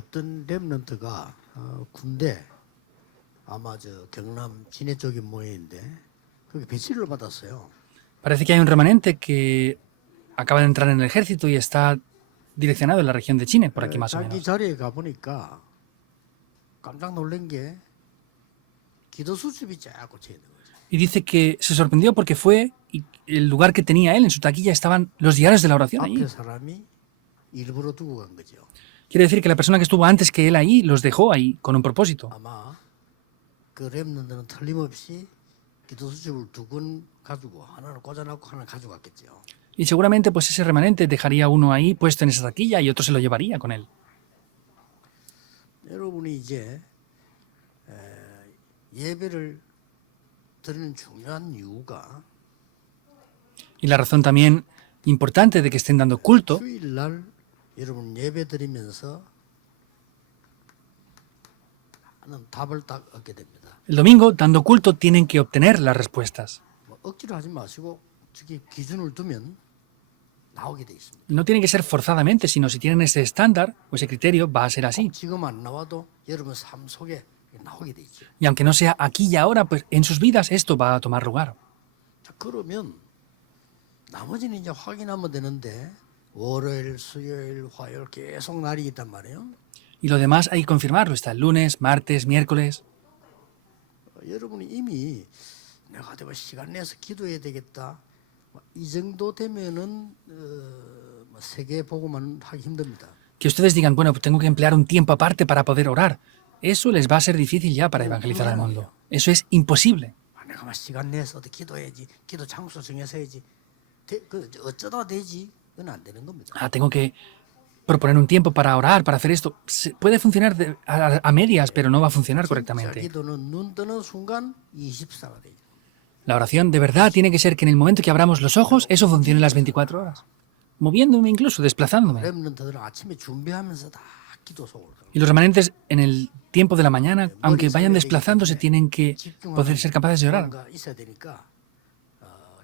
어떤 렘넌트가 군대 아마 저 경남 진해 쪽인 모양인데 거기 배치를 받았어요. Parece que hay un remanente que acaba de entrar en el ejército y está direccionado en la región de Chine, por aquí más o 자기 menos. 자리에 가 보니까 깜짝 놀란 게 기도 수첩이 쫙 꽂혀 있는 거죠. Y dice que se sorprendió porque fue y el lugar que tenía él en su taquilla estaban los diarios de la oración allí. 앞에 사람이 일부러 두고 간 거죠. Quiere decir que la persona que estuvo antes que él ahí los dejó ahí con un propósito. 아마 그 렘넌트는 틀림없이 기도 수첩을 두 권 가지고 하나는 꽂아놓고 하나는 가져갔겠죠. Y seguramente pues ese remanente dejaría uno ahí puesto en esa taquilla y otro se lo llevaría con él. 여러분이 이제 예배를 드리는 중요한 이유가 Y la razón también importante de que estén dando culto 주일날 여러분 예배 드리면서 하는 답을 딱 얻게 됩니다. el domingo, dando culto, tienen que obtener las respuestas. 뭐 억지로 하지 마시고 저기 기준을 두면 나오게 돼 있습니다. No tiene que ser forzadamente, sino si tienen ese estándar o ese criterio, va a ser así. 지금 안 나와도 여러분 삶 속에 나오게 돼 있죠. Y aunque no sea aquí y ahora, pues en sus vidas esto va a tomar lugar. 자, 그러면 나머지는 이제 확인하면 되는데 월요일, 수요일, 화요일 계속 날이 있단 말이에요. Y lo demás hay que confirmarlo. Está el lunes, martes, miércoles. 여러분이 이미 내가 내가 시간 내서 기도해야 되겠다. 이 정도 되면은 세계 보고만 하기 힘듭니다. Que ustedes digan, bueno, pues tengo que emplear un tiempo aparte para poder orar. Eso les va a ser difícil ya para evangelizar al mundo. Eso es imposible. 내가 막 시간 내서 어디 기도해야지. 기도 장소 정해서 해야지. 어쩌다 되지. 그건 안 되는 겁니다. Ah, tengo que proponer un tiempo para orar, para hacer esto. Puede funcionar a medias, pero no va a funcionar 진짜 correctamente. 기도는 눈 뜨는 순간 24가 되죠. La oración de verdad tiene que ser que en el momento que abramos los ojos, eso funcione las 24 horas. Moviéndome incluso, desplazándome. 렘넌트들은 아침에 준비하면서 다 기도 속으로 들어가요. Y los remanentes en el tiempo de la mañana, aunque vayan desplazándose, tienen que poder ser capaces de orar. 뭔가 있어야 되니까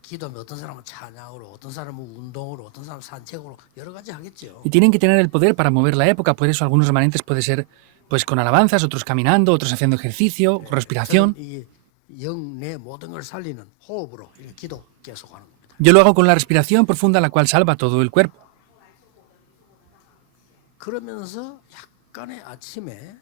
기도하면 어떤 사람은 찬양으로, 어떤 사람은 운동으로, 어떤 사람은 산책으로 여러 가지 하겠죠. Y tienen que tener el poder para mover la época. Por eso algunos remanentes puede ser pues con alabanzas, otros caminando, otros haciendo ejercicio, respiración. 이게 영 내 모든 걸 살리는 호흡으로 이렇게 기도 계속하는 겁니다. Yo lo hago con la respiración profunda, la cual salva todo el cuerpo. 그러면서 약간의 아침에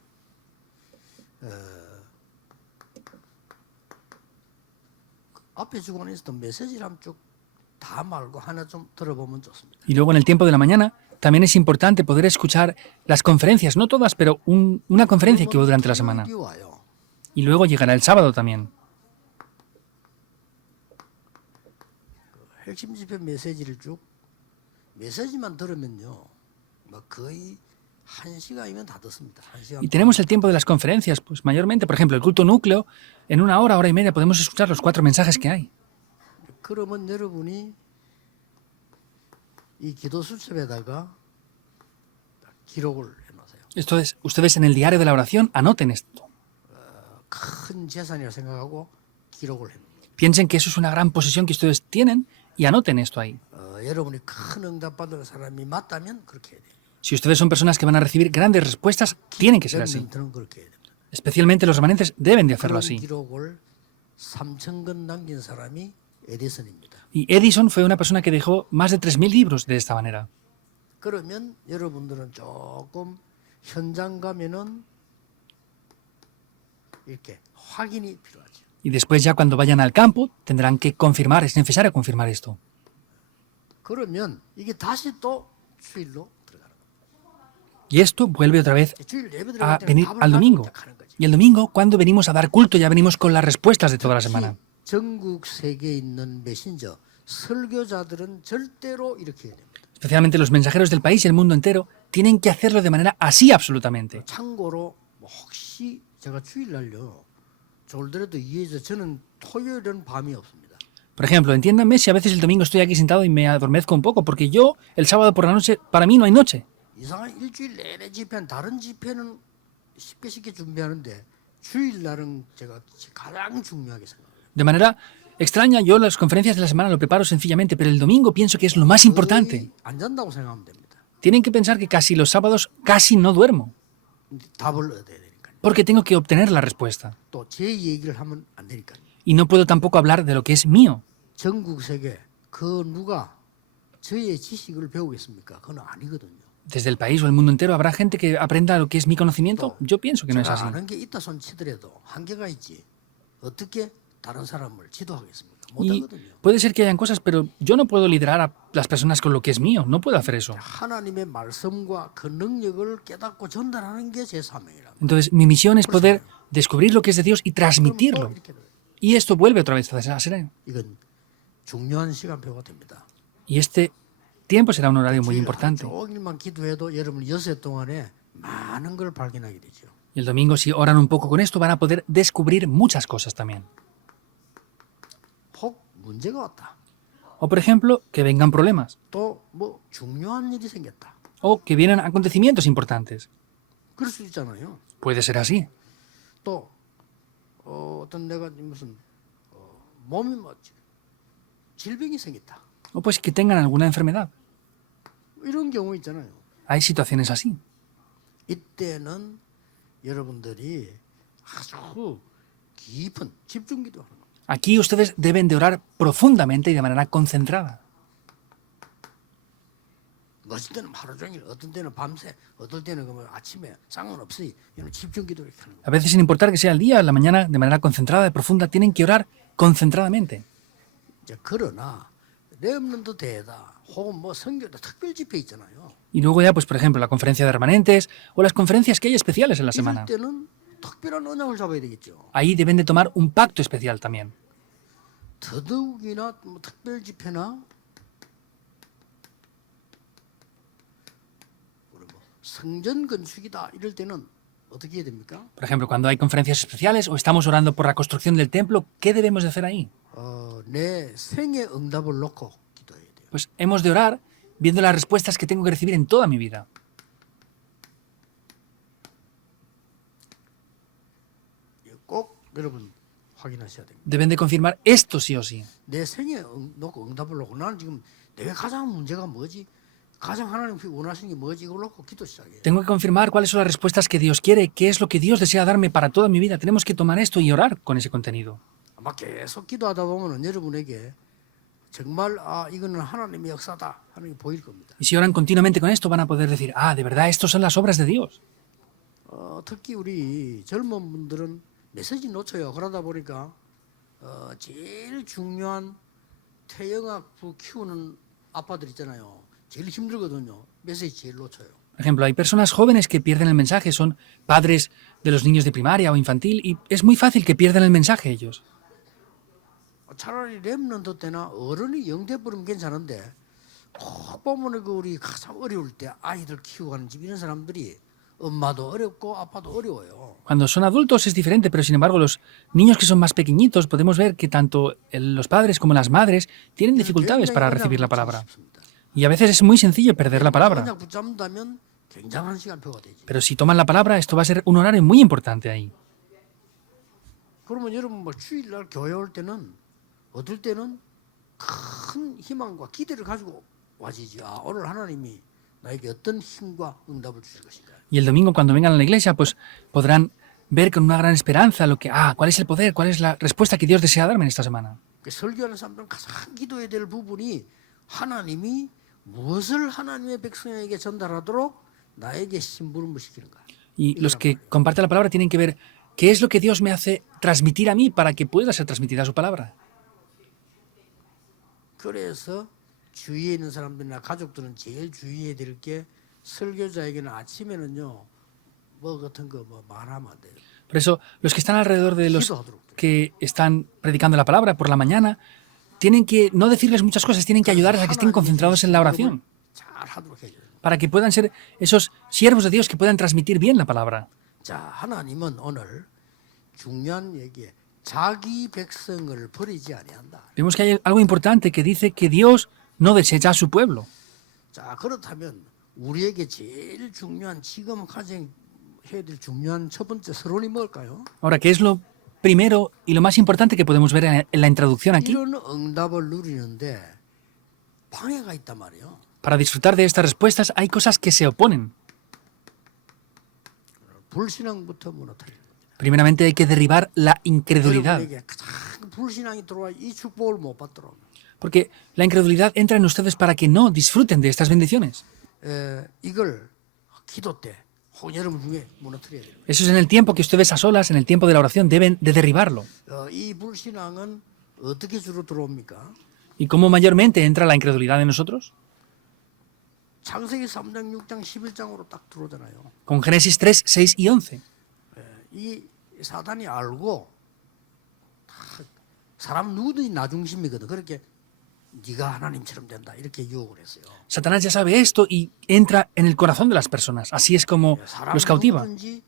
앞에 주고는 있었던 메시지를 한번 쭉다 말고 하나 좀 들어보면 좋습니다. Y luego en el tiempo de la mañana también es importante poder escuchar las conferencias, no todas, pero una conferencia que hubo durante la semana. 토요일이 와요. Y luego llegará el sábado también. 핵심 집회 메시지를 쭉 메시지만 들으면요, 뭐 거의 1시간이면 다 듣습니다. 1시간. Y tenemos el tiempo de las conferencias, pues mayormente, por ejemplo, el culto núcleo, en una hora, hora y media podemos escuchar los 4 mensajes que hay. 그러면 여러분이 이 기도 수첩에다가 기록을 해놓으세요. Esto es, ustedes en el diario de la oración anoten esto. 큰 재산이라 생각하고 기록을 해놓습니다. Piensen que eso es una gran posesión que ustedes tienen y anoten esto ahí. 여러분이 큰 응답 받을 사람이 맞다면 그렇게 해야 돼요. Si ustedes son personas que van a recibir grandes respuestas, tienen que ser así. 렘넌트는 그렇게 해야 됩니다. Especialmente los remanentes deben de hacerlo 그런 así. 기록을 3,000권 남긴 사람이 에디슨입니다. Y Edison fue una persona que dejó más de 3.000 libros de esta manera. 그러면 여러분들은 조금 현장 가면은 이렇게 확인이 필요하죠. Y después ya cuando vayan al campo tendrán que confirmar, es necesario confirmar esto. 그러면 이게 다시 또 주일로 들어가는 거예요. Y esto vuelve otra vez 주일 예배 a 들어갈 때는 venir 답을 al 가지고 domingo. 시작하는 거죠. Y el domingo, cuando venimos a dar culto, ya venimos con las respuestas de toda la semana. 전국 세계에 있는 메신저 설교자들은 절대로 이렇게 해야 됩니다. Especialmente los mensajeros del país y el mundo entero tienen que hacerlo de manera así absolutamente. 참고로 뭐 혹시 제가 주일날요 졸더라도 이해해서 저는 토요일은 밤이 없습니다. Por ejemplo, entiéndanme si a veces el domingo estoy aquí sentado y me adormezco un poco, porque yo, el sábado por la noche, para mí no hay noche. 이상한 일주일 내내 집회는 다른 집회는 쉽게 준비하는데 주일날은 제가 가장 중요하게 생각해요. De manera extraña, yo las conferencias de la semana lo preparo sencillamente, pero el domingo pienso que es lo más importante. 안 잔다고 생각하면 됩니다. Tienen que pensar que casi los sábados casi no duermo. 답을 얻어야 되니까요. porque tengo que obtener la respuesta. 또 제 얘기를 하면 안 되니까요. Y no puedo tampoco hablar de lo que es mío. 전국 세계 그 누가 저의 지식을 배우겠습니까? 그건 아니거든요. Desde el país o el mundo entero habrá gente que aprenda lo que es mi conocimiento. Yo pienso que no es 제가 así. 아는 게 있다 손 치더라도 한계가 있지. 어떻게 다른 사람을 지도하겠습니까? Y 못하거든요. puede ser que hayan cosas, pero yo no puedo liderar a las personas con lo que es mío. No puedo hacer eso. 하나님의 말씀과 그 능력을 깨닫고 전달하는 게 제 사명이라고. Entonces, mi misión es poder descubrir lo que es de Dios y 그럼 또 transmitirlo. 이렇게 돼요. Y esto vuelve otra vez a ser. 이건 중요한 시간표가 됩니다. Y este tiempo será un horario muy 주일 importante. 하루 종일만 기도해도 여러분 6해 동안에 많은 걸 발견하게 되죠. Y el domingo, si oran un poco con esto, van a poder descubrir muchas cosas también. 혹 문제가 왔다. O, por ejemplo, que vengan problemas. 또 뭐 중요한 일이 생겼다. O que vienen acontecimientos importantes. 그럴 수 있잖아요. Puede ser así. 또 어떤 내가 무슨 몸이 뭐 질병이 생겼다. O pues que tengan alguna enfermedad. 이런 경우 있잖아요. Hay situaciones así. 이때는 여러분들이 아주 깊은 집중기도하는 겁니다. Aquí ustedes deben de orar profundamente y de manera concentrada. 어떤 때는 하루 종일, 어떤 때는 밤새, 어떨 때는 그러면 아침에 상관없이 이런 집중기도를 이렇게 하는 거예요. A veces, sin importar que sea el día o la mañana, de manera concentrada y profunda, tienen que orar concentradamente. 이제 그러나 렘넌트 대회다 혹은 뭐 선교다 특별 집회 있잖아요. Y luego ya, pues por ejemplo, la conferencia de remanentes o las conferencias que hay especiales en la 이럴 semana. 때는 특별한 언약을 잡아야 되겠죠. Ahí deben de tomar un pacto especial también. 더더욱이나 뭐 특별 집회나 그리고 성전 건축이다 이럴 때는 어떻게 해야 됩니까? Por ejemplo, cuando hay conferencias especiales o estamos orando por la construcción del templo, ¿qué debemos de hacer ahí? 내 생의 응답을 놓고 기도해야 돼요. Pues hemos de orar viendo las respuestas que tengo que recibir en toda mi vida. 이거 꼭 여러분 확인하셔야 됩니다. Deben de confirmar esto sí o sí. 내 생에 놓고 응답을 놓고 나는 지금 내가 가장 문제가 뭐지? 가장 하나님이 원하시는 게 뭐지? 이걸 놓고 기도 시작해요. Tengo que confirmar cuáles son las respuestas que Dios quiere, qué es lo que Dios desea darme para toda mi vida. Tenemos que tomar esto y orar con ese contenido. 아마 계속 기도하다 보면은 여러분에게 정말 이거는 하나님의 역사다 하는 게 보일 겁니다. Y si oran continuamente con esto, van a poder decir, ah, de verdad, estos son las obras de Dios. 특히 우리 젊은 분들은 메시지 놓쳐요. 그러다 보니까 제일 중요한 태영학부 키우는 아빠들 있잖아요. 제일 힘들거든요. 메시지 제일 놓쳐요. Por ejemplo, hay personas jóvenes que pierden el mensaje, son padres de los niños de primaria o infantil, y es muy fácil que pierdan el mensaje ellos. 차라리 렘넌트 때나 어른이 영대 부르면 괜찮은데 꼭 보면 그 우리 가장 어려울 때 아이들 키우고 가는 집 이런 사람들이 엄마도 어렵고 아빠도 어려워요. Cuando son adultos es diferente, pero sin embargo los niños que son más pequeñitos podemos ver que tanto los padres como las madres tienen dificultades para recibir la palabra. Y a veces es muy sencillo perder la palabra. 그냥 붙잡는다면 굉장한 시간표가 되지. Pero si toman la palabra, esto va a ser un horario muy importante ahí. 그러면 여러분 뭐 주일날 교회 올 때는 어떨 때는 큰 희망과 기대를 가지고 와지지. 오늘 하나님이 나에게 어떤 힘과 응답을 주실 것인가. Y el domingo cuando vengan a la iglesia, pues podrán ver con una gran esperanza lo que, cuál es el poder, cuál es la respuesta que Dios desea darme en esta semana. 그 설교하는 사람들은 가장 기도해야 될 부분이 하나님이 무엇을 하나님의 백성에게 전달하도록 나에게 심부름을 시키는가. Y los que comparten la palabra tienen que ver qué es lo que Dios me hace transmitir a mí para que pueda ser transmitida su palabra. 그래서 주위에 있는 사람들이나 가족들은 제일 주의해야 될 게 설교자에게는 아침에는요 뭐 같은 거 뭐 말하면 안 돼요. Por eso, los que están alrededor de los 기도하도록. que están predicando la palabra por la mañana, tienen que no decirles muchas cosas, tienen que ayudarles a que estén concentrados en la oración, 잘 하도록 해줘요. para que puedan ser esos siervos de Dios que puedan transmitir bien la palabra. 자, 하나님은 오늘 중요한 얘기에 자기 백성을 버리지 아니한다. Vemos que hay algo importante que dice que Dios no desecha a su pueblo. 자, 그렇다면 우리에게 제일 중요한 지금 가장 해야 될 중요한 첫 번째 서론이 뭘까요? Ahora, ¿qué es lo primero y lo más importante que podemos ver en la introducción aquí? 이런 응답을 누리는데 방해가 있단 말이에요. Para disfrutar de estas respuestas hay cosas que se oponen. 불신앙부터 무너뜨려. Primeramente hay que derribar la incredulidad, 여러분에게 가장 불신앙이 들어와 이 축복을 못 받도록. porque la incredulidad entra en ustedes para que no disfruten de estas bendiciones. 이걸 기도 때 혹 여러분 중에 무너뜨려야 돼요. Eso es en el tiempo que ustedes a solas, en el tiempo de la oración, deben de derribarlo. 이 불신앙은 어떻게 주로 들어옵니까? ¿Y cómo mayormente entra la incredulidad en nosotros? 창세기 3장, 6장, 11장으로 딱 들어오잖아요. Con Génesis 3, 6 y 11. 이 사단이 알고 다 사람 누구든지 나 중심이거든. 그렇게 네가 하나님처럼 된다 이렇게 유혹을 했어요. Satanás ya sabe esto y entra en el corazón de las personas. Así es como 사람 los cautiva. 누구든지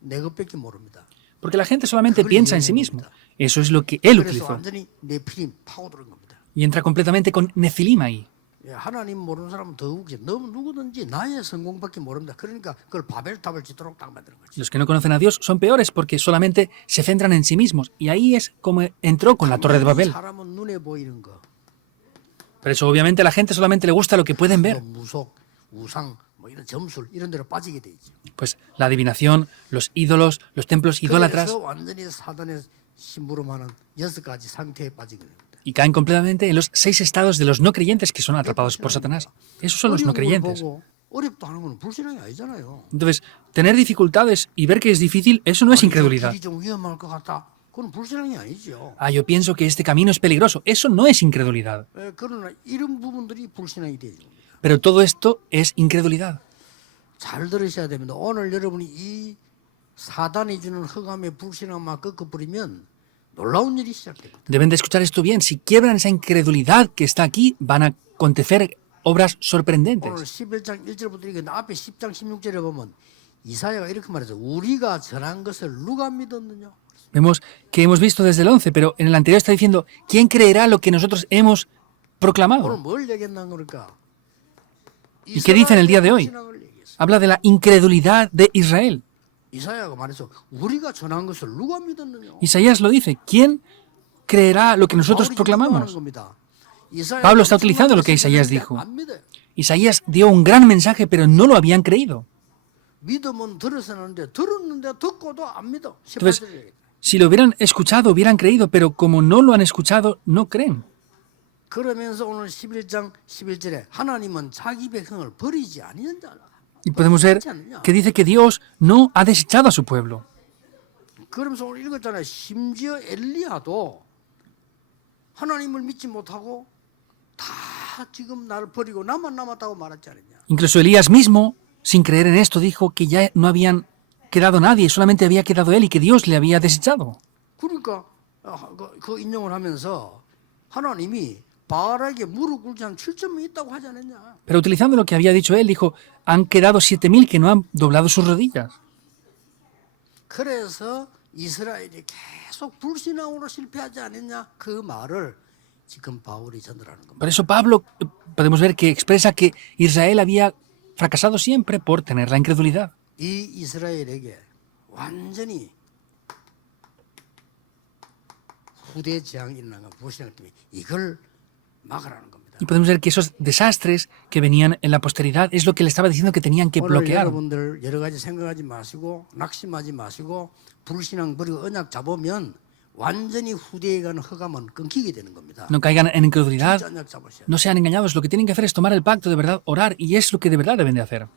내 것밖에 모릅니다. Porque la gente solamente piensa en sí mismo. Eso es lo que él 그래서 utilizó. 완전히 네피림 파고드는 겁니다. Y entra completamente con Nefilim ahí. 하나님 모르는 사람은 더 웃겨. 너무 누구든지 나의 성공밖에 모릅니다. 그러니까 그걸 바벨탑을 짓도록 딱 만드는 거지. Los que no conocen a Dios son peores porque solamente se centran en sí mismos. Y ahí es como entró con la Torre de Babel. 사람은 눈에 보이는 거, Por eso obviamente a la gente solamente le gusta lo que pueden ver. 무속, 우상, 뭐 이런 점술 이런 데로 빠지게 돼 있죠. Pues la adivinación, los ídolos, los templos idólatras. 그래서 완전히 사단의 심부름하는 6가지 상태에 빠지게 됩니다. Y caen completamente en los 6 estados de los no creyentes que son atrapados por Satanás. Esos son los no 어려운 걸 creyentes. 보고 어렵다 하는 건 불신앙이 아니잖아요. Entonces, tener dificultades y ver que es difícil, eso no es 아니, 저 incredulidad. 길이 좀 위험할 것 같다. 그건 불신앙이 아니죠. Ah, yo pienso que este camino es peligroso. Eso no es incredulidad. 그러나 이런 부분들이 불신앙이 되죠. Pero todo esto es incredulidad. 잘 들으셔야 됩니다. 오늘 여러분이 이 사단이 주는 흑암의 불신앙만 꺾어버리면 놀라운 일이 시작됩니다. Deben de escuchar esto bien. Si quiebran esa incredulidad que está aquí, van a acontecer obras 오늘 sorprendentes. 11장 1절부터 이게 앞에 10장 16절에 보면 이사야가 이렇게 말해서 우리가 전한 것을 누가 믿었느냐? Vemos que hemos visto desde el 11, pero en el anterior está diciendo, ¿quién creerá lo que nosotros hemos 오늘 proclamado? 뭘 얘기했나 그러니까? ¿Y qué dice en el día de hoy? Habla de la incredulidad de Israel. 이사야가 말해서 우리가 전한 것을 누가 믿었느냐? Isaías lo dice, ¿quién creerá lo que nosotros 바울이 proclamamos? 인용하는 겁니다. 이사야가 Pablo está utilizando lo que Isaías dijo. 안 믿어요. Isaías dio un gran mensaje, pero no lo habían creído. 믿으면 들었었는데 들었는데 듣고도 안 믿어. Entonces, 18절에. si lo hubieran escuchado, hubieran creído, pero como no lo han escuchado, no creen. 그러면서 오늘 11장 11절에 하나님은 자기 백성을 버리지 아니한 자라. Y podemos ver que dice que Dios no ha desechado a su pueblo. 그러면서 오늘 읽었잖아요. 심지어 엘리야도 하나님을 믿지 못하고 다 지금 나를 버리고 나만 남았다고 말했지 않느냐. Incluso Elías mismo, sin creer en esto, dijo que ya no habían quedado nadie, solamente había quedado él y que Dios le había desechado. 그러니까 그 인용을 하면서 하나님이 바알에게 무릎 꿇지 않은 7점이 있다고 하지 않았냐. Pero utilizando lo que había dicho él, dijo, han quedado 7.000 que no han doblado sus rodillas. 그래서 이스라엘이 계속 불신앙으로 실패하지 않았냐. 그 말을 지금 바울이 전달하는 겁니다. Por eso Pablo, podemos ver que expresa que Israel había fracasado siempre por tener la incredulidad. 이 이스라엘에게 완전히 후대 재앙이 일어난 건 불신앙 때문에 이걸 막으라는 겁니다. Y podemos ver que esos desastres que venían en la posteridad es lo que le estaba diciendo que tenían que 오늘 bloquear. 여러분들 여러 가지 생각하지 마시고 낙심하지 마시고 불신앙 버리고 언약 잡으면 완전히 후대에 가는 흑암은 끊기게 되는 겁니다. No caigan en incredulidad, 진짜 언약 잡으셔야 돼요. no sean engañados. Lo que tienen que hacer es tomar el pacto de verdad, orar, y es lo que de verdad deben de hacer.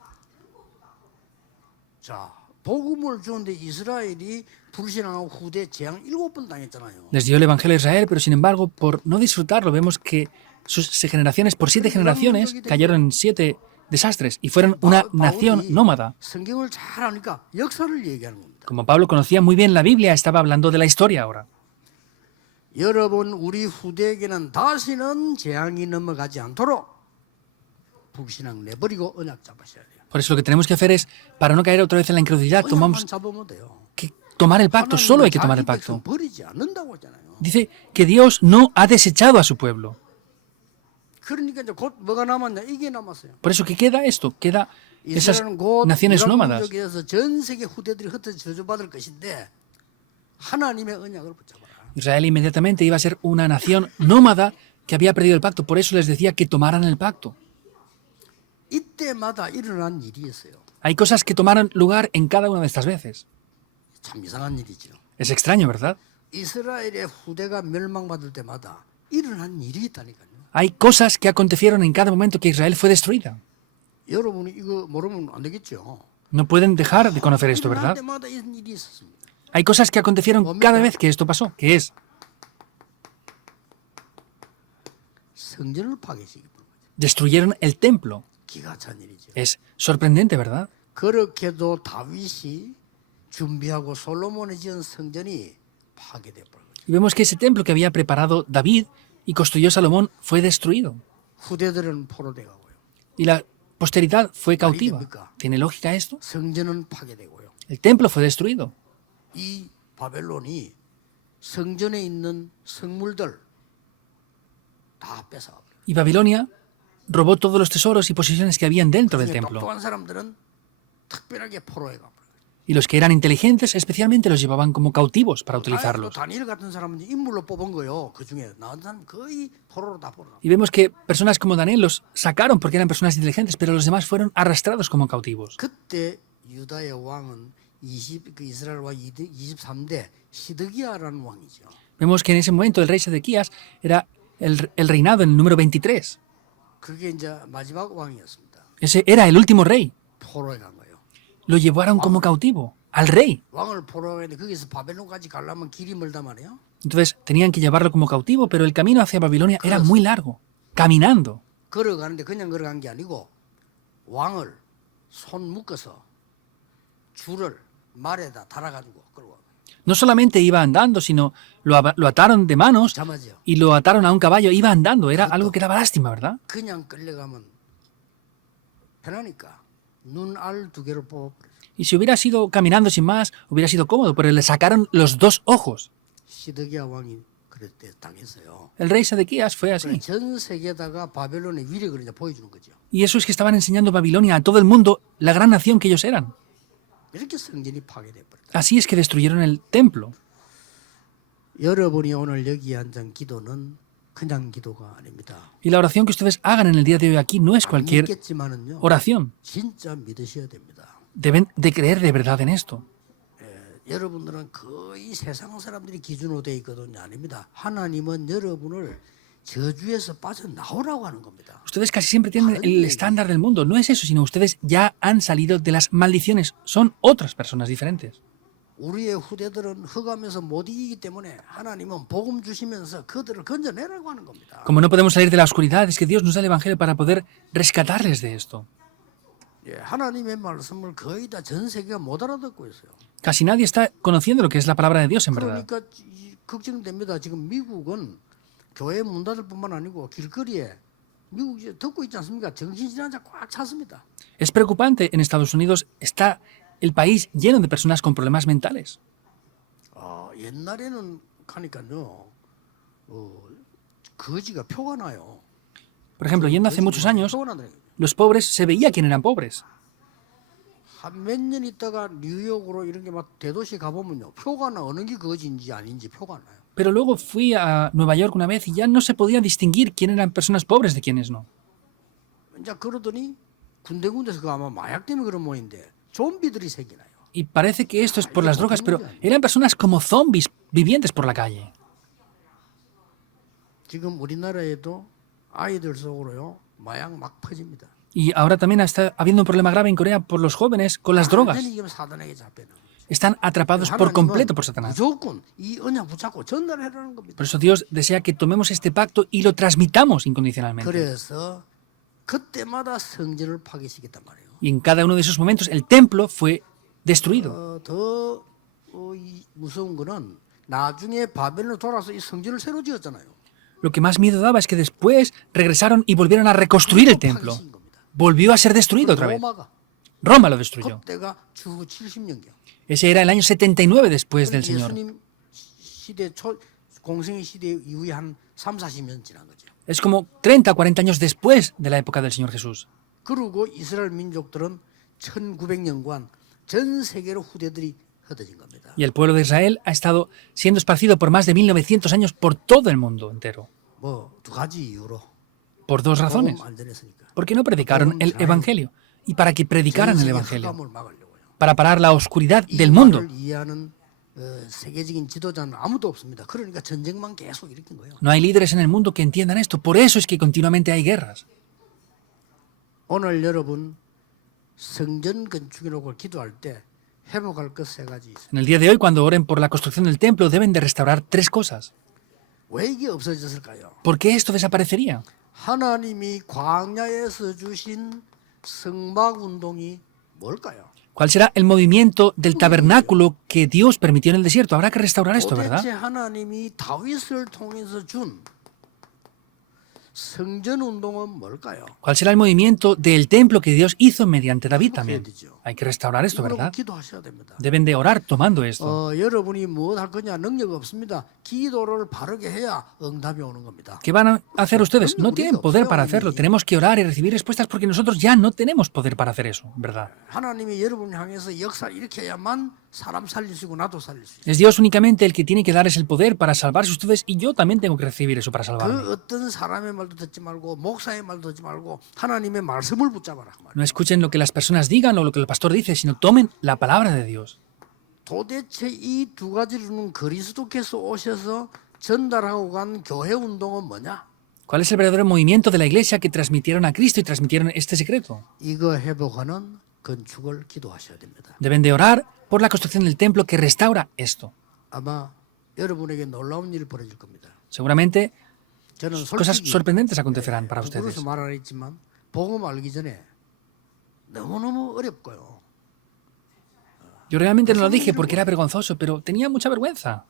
자, 복음을 주는데 이스라엘이 불신앙하고 후대 재앙 7번 당했잖아요. Les dio el Evangelio a Israel, pero sin embargo, por no disfrutarlo, vemos que sus generaciones, por 7 generaciones, cayeron en 7 desastres y fueron una nación nómada. 성경을 잘 아니까 역사를 얘기하는 겁니다. Como Pablo conocía muy bien la Biblia, estaba hablando de la historia ahora. 여러분 우리 후대에게는 다시는 재앙이 넘어가지 않도록 불신앙 내버리고 언약 잡으셔야 돼요. Por eso lo que tenemos que hacer es, para no caer otra vez en la incredulidad, 언약만 tomamos 잡으면 돼요. que tomar el pacto, solo hay que tomar el 자기 백성 pacto. 버리지 않는다고 하잖아요. Dice que Dios no ha desechado a su pueblo. 그러니까 이제 곧 뭐가 남았냐? 이게 남았어요. Por eso, ¿qué queda esto? Queda esas 이스라엘은 곧 naciones 이방 nómadas. 민족에서 전 세계 후대들이 흩어져 저주받을 것인데 하나님의 언약을 붙잡아라. Israel inmediatamente iba a ser una nación nómada que había perdido el pacto. Por eso les decía que tomaran el pacto. 이때 그때마다 일어난 일이었어요. Hay cosas que tomaron lugar en cada una de estas veces. 참 이상한 일이죠. Es extraño, ¿verdad? 이스라엘의 후대가 멸망받을 때마다 일어난 일이 있다니까요. Hay cosas que acontecieron en cada momento que Israel fue destruida. 여러분이 이거 모르면 안 되겠죠. No pueden dejar de conocer esto, 일어날 ¿verdad? 때마다 이런 일이 있었습니다. Hay cosas que acontecieron cada vez que esto pasó, que es 성전을 파괴시키는 거죠. destruyeron el templo. 기가 찬 일이죠. Es sorprendente, ¿verdad? 그렇게도 다윗이 준비하고 솔로몬이 지은 성전이 파괴돼 버린 거죠. Y vemos que ese templo que había preparado David y construyó Salomón fue destruido. 후대들은 포로돼 가고요. Y la posteridad fue cautiva. ¿Tiene lógica esto? 성전은 파괴되고요. El templo fue destruido. 이 바벨론이 성전에 있는 성물들 다 뺏어가 버려요. Y Babilonia robó todos los tesoros y posesiones que habían dentro del templo. 똑똑한 사람들은 특별하게 포로해 가 버려요. Y los que eran inteligentes especialmente los llevaban como cautivos para utilizarlos. 다니엘 같은 사람은 인물로 뽑은 거요. 그 중에 나온 사람 거의 포로로 다 포로. Y vemos que personas como Daniel los sacaron porque eran personas inteligentes, pero los demás fueron arrastrados como cautivos. 그때 유다의 왕은 그 이스라엘 왕 23대 시드기야라는 왕이죠. Vemos que en ese momento el rey Sedequías era el reinado en el número 23. 그게 이제 마지막 왕이었습니다. Ese era el último rey. 포로에 간 거예요. Lo llevaron como cautivo al rey. 왕을 포로에 갔는데 거기서 바벨론까지 가려면 길이 멀단 말이에요. Entonces tenían que llevarlo como cautivo, pero el camino hacia Babilonia era muy largo, caminando. 걸어가는데 그냥 걸어간 게 아니고 왕을 손 묶어서 줄을 말에다 달아가지고 끌고 간 거예요. No solamente iba andando, sino lo ataron de manos 잠하지요. y lo ataron a un caballo. Iba andando, era algo que daba lástima, ¿verdad? 그냥 끌려가면 편하니까 눈알 2개를 뽑아버렸어요. Y si hubiera sido caminando sin más, hubiera sido cómodo, pero le sacaron los 2 ojos. 시드기야 왕이 그랬대 당했어요. El rey Sedequías fue así. 전 세계에다가 바벨론의 위력을 이제 보여주는 거죠. Y eso es que estaban enseñando Babilonia a todo el mundo la gran nación que ellos eran. 이렇게 성전이 파괴돼 버렸다. Así es que destruyeron el templo. 여러분이 오늘 여기 앉은 기도는 그냥 기도가 아닙니다. Y la oración que ustedes hagan en el día de hoy aquí no es cualquier 믿겠지만은요. oración. 진짜 믿으셔야 됩니다. Deben de creer de verdad en esto. 여러분들은 거의 세상 사람들이 기준으로 돼 있거든요. 아닙니다. 하나님은 여러분을 저주에서 빠져나오라고 하는 겁니다. Ustedes casi siempre tienen el estándar del mundo. No es eso, sino ustedes ya han salido de las maldiciones. Son otras personas diferentes. 우리의 후대들은 흑암에서 못 이기기 때문에 하나님은 복음 주시면서 그들을 건져내라고 하는 겁니다. Como no podemos salir de la oscuridad, es que Dios nos da el Evangelio para poder rescatarles de esto. 예, 하나님의 말씀을 거의 다 전 세계가 못 알아듣고 있어요. Casi nadie está conociendo lo que es la palabra de Dios en verdad. 그러니까 걱정됩니다. 지금 미국은 교회 문 닫을 뿐만 아니고 길거리에 미국이 듣고 있지 않습니까? 정신질환 환자 꽉 찼습니다. Es preocupante, en Estados Unidos está el país lleno de personas con problemas mentales. 옛날에는 가니까요, 거지가 표가 나요. Por ejemplo, yendo hace muchos años, 표가 나더라고요. los pobres se veía quién eran pobres. 한 몇 년 있다가 뉴욕으로 이런 게 막 대도시 가보면요, 표가 나 어느 게 거지인지 아닌지 표가 나요. Pero luego fui a Nueva York una vez y ya no se podía distinguir quién eran personas pobres de quiénes no. 이제 그러더니 군데군데서 그 아마 마약 때문에 그런 모양인데 좀비들이 생기나요. Y parece que esto es por las drogas, pero eran personas como zombies vivientes por la calle. 지금 우리나라에도 아이들 속으로요 마약 막 퍼집니다. Y ahora también está habiendo un problema grave en Corea por los jóvenes con las drogas. 완전히 지금 사단에게 잡혀는. Están atrapados por completo por Satanás. 무조건 이 언약 붙잡고 전달해라는 겁니다. Por eso Dios desea que tomemos este pacto y lo transmitamos incondicionalmente. 그래서 그때마다 성전을 파괴시켰단 말이에요. Y en cada uno de esos momentos el templo fue destruido. 더 무서운 거는 나중에 바벨론으로 돌아서 이 성전을 새로 지었잖아요. Lo que más miedo daba es que después regresaron y volvieron a reconstruir el templo. 파괴시킨 겁니다. Volvió a ser destruido otra vez. 로마가 Roma lo destruyó. 그때가 주 70년경. Ese era el año 79 después del Señor. 예수님 시대 공생의 시대 이후에 한 3, 40년 지난 거죠. Es como 30 o 40 años después de la época del Señor Jesús. 그리고 이스라엘 민족들은 1900년간 전 세계로 후대들이 흩어진 겁니다. Y el pueblo de Israel ha estado siendo esparcido por más de 1900 años por todo el mundo entero. 뭐 두 가지 이유로 Por dos razones. 복음 안 전했으니까. Porque no predicaron el Evangelio. Y para que predicaran el 전 세계 Evangelio. 흑암을 막으려고요. Para parar la oscuridad 이 del mundo. 말을 이해하는 세계적인 지도자는 아무도 없습니다. 그러니까 전쟁만 계속 일으킨 거예요. No hay líderes en el mundo que entiendan esto. Por eso es que continuamente hay guerras. 오늘 여러분 성전 건축이라고 기도할 때 회복할 것 세 가지 있어요. En el día de hoy, cuando oren por la construcción del templo, deben de restaurar tres cosas. 왜 이게 없어졌을까요? ¿Por qué esto desaparecería? 하나님이 광야에서 주신 성막 운동이 뭘까요? ¿Cuál será el movimiento del tabernáculo que Dios permitió en el desierto? Habrá que restaurar esto, 도대체 ¿verdad? 하나님이 다윗을 통해서 준 성전 운동은 뭘까요? ¿Cuál será el movimiento del templo que Dios hizo mediante David también? Hay que restaurar esto, 여러분 ¿verdad? 기도하셔야 됩니다. Deben de orar tomando esto. 여러분이 뭐 할 거냐 능력 없습니다. 기도를 바르게 해야 응답이 오는 겁니다. ¿Qué van a hacer ustedes? No tienen poder para hacerlo. Tenemos que orar y recibir respuestas porque nosotros ya no tenemos poder para hacer eso, ¿verdad? 하나님이 여러분을 향해서 역사를 일으켜야만 사람 살리시고 나도 살릴 수 있어요. Es Dios únicamente el que tiene que darles el poder para salvarse ustedes y yo también tengo que recibir eso para salvarme. 그 어떤 사람의 말도 듣지 말고 목사의 말도 듣지 말고 하나님의 말씀을 붙잡아라. 그 말이에요. No escuchen lo que las personas digan o lo que el pastor dice, sino tomen la palabra de Dios. 도대체 이 두 가지로는 그리스도께서 오셔서 전달하고 간 교회 운동은 뭐냐? ¿Cuál es el verdadero movimiento de la iglesia que transmitieron a Cristo y transmitieron este secreto? 이거 회복하는 건축을 기도하셔야 됩니다. Deben de orar por la construcción del templo que restaura esto. 아마 여러분에게 놀라운 일이 벌어질 겁니다. Seguramente 저는 cosas 솔직히 sorprendentes acontecerán para 부끄러워서 ustedes. 말 안 했지만 복음 알기 전에 너무너무 어렵고요. Yo realmente no lo dije porque era vergonzoso, pero tenía mucha vergüenza.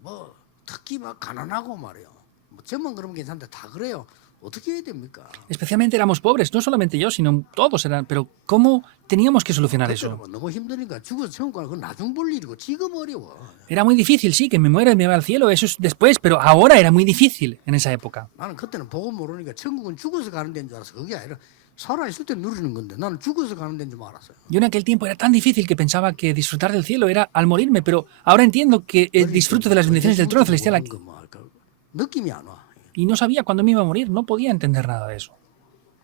뭐 특히 막 가난하고 말이에요. 뭐 저만 그러면 괜찮은데 다 그래요. 어떻게 해야 됩니까? Especialmente éramos pobres, no solamente yo, sino todos eran. Pero ¿cómo teníamos que solucionar 그때는 eso? 뭐 너무 힘드니까 죽어서 천국 가는 건 나중 볼 일이고 지금 어려워. Era muy difícil, sí, que me muera y me vaya al cielo, eso es después, pero ahora era muy difícil en esa época. 나는 그때는 복음 모르니까 천국은 죽어서 가는 데인 줄 알았어. 그게 아니라 살아 있을 때 누리는 건데 나는 죽어서 가는 데인 줄 알았어요. Yo en aquel tiempo era tan difícil que pensaba que disfrutar del cielo era al morirme, pero ahora entiendo que el disfruto de las bendiciones del trono celestial aquí. 느낌이 안 와. Y no sabía cuándo me iba a morir, no podía entender nada de eso.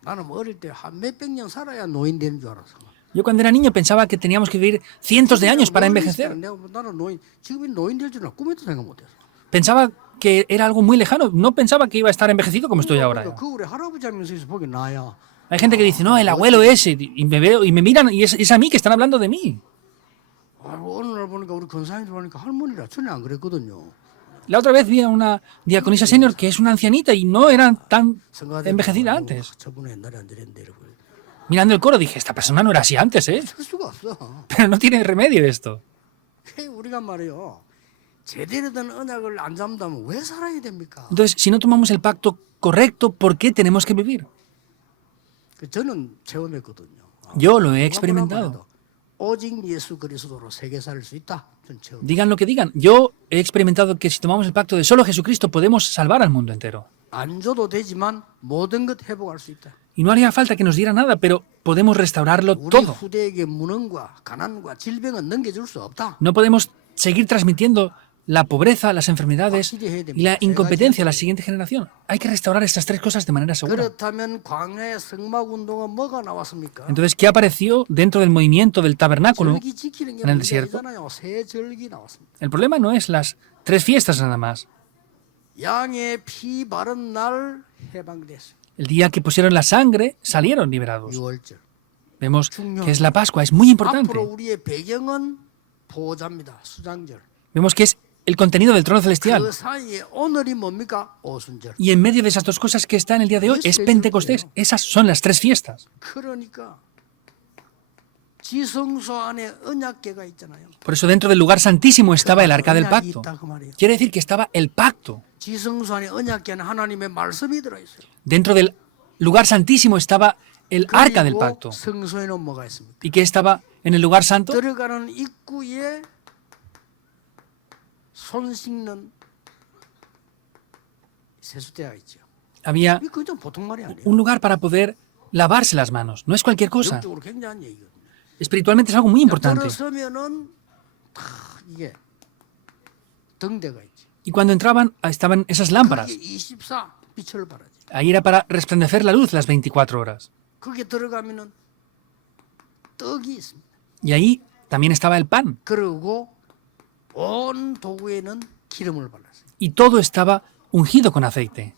나는 뭐 어릴 때 한 몇백 년 살아야 노인 되는 줄 알았어. Yo cuando era niño pensaba que teníamos que vivir cientos de años para envejecer. 나는 노인 지금이 노인 될 줄은 꿈에도 생각 못했어. Pensaba que era algo muy lejano, no pensaba que iba a estar envejecido como estoy ahora. 그 우리 할아버지 하면서 보기 나야. Hay gente que dice, no, el abuelo ese, y me veo y me miran y es a mí que están hablando de mí. 어느 날 보니까 우리 권사님들 보니까 할머니라 전에 안 그랬거든요. La otra vez vi a una diaconisa senior que es una ancianita y no era tan envejecida antes. 저분은 옛날에 안 저랬는데 이러고. Mirando el coro dije, esta persona no era así antes, ¿eh? 살 수가 없어. Pero no tiene remedio esto. 우리가 말이요. 제대로 된 언약을 안 잡는다면 왜 살아야 됩니까? Entonces, si no tomamos el pacto correcto, ¿por qué tenemos que vivir? 저는 체험했거든요. Yo lo he experimentado. 오직 예수 그리스도로 세계 살 수 있다. 전 체험. Digan lo que digan. Yo he experimentado que si tomamos el pacto de solo Jesucristo podemos salvar al mundo entero. 안 줘도 되지만 모든 것 회복할 수 있다. Y no haría falta que nos diera nada, pero podemos restaurarlo 우리 todo. 후대에게 무능과 가난과 질병은 넘겨줄 수 없다. No podemos seguir transmitiendo la pobreza, las enfermedades y la incompetencia a la siguiente generación. Hay que restaurar estas tres cosas de manera segura. 그렇다면 광야의 성막 운동은 뭐가 나왔습니까? Entonces, ¿qué apareció dentro del movimiento del tabernáculo 절기 지키는 게 en el 문제 desierto? 아니잖아요. 새 절기 나왔습니다. El problema no es las tres fiestas nada más. 양의 피 바른 날 해방됐어요. El día que pusieron la sangre, salieron liberados. 6월절. Vemos que es la Pascua, es muy importante. 앞으로 우리의 배경은 보호자입니다. 수장절. Vemos que es el contenido del trono 그 celestial. 사이에 오늘이 뭡니까? 오순절. Y en medio de esas dos cosas que está en el día de hoy es Pentecostés. Esas son las tres fiestas. 그러니까 지성소 안에 언약궤가 있잖아요. Por eso dentro del lugar santísimo estaba el arca del 언약이 pacto. 있다 그 말이에요. Quiere decir que estaba el pacto. 지성소 안에 언약궤는 하나님의 말씀이 들어 있어요. Dentro del lugar santísimo estaba el arca del 그리고 pacto. 성소에는 뭐가 있습니까? ¿Y qué estaba en el lugar santo? 들어가는 입구에 손 씻는 세수대가 있죠. Había 이거 좀 보통 말이 아니에요. un lugar para poder lavarse las manos. No es cualquier cosa. 영적으로 굉장한 얘기거든요. Espiritualmente es algo muy importante. 들어서면은 다 이게 등대가 있지. Y cuando entraban estaban esas lámparas. 그게 24 빛을 발하지. Ahí era para resplandecer la luz las 24 horas. 거기에 들어가면은 떡이 있습니다. Y ahí también estaba el pan. 그리고 온 도구에는 기름을 발랐어요. Y todo estaba ungido con aceite.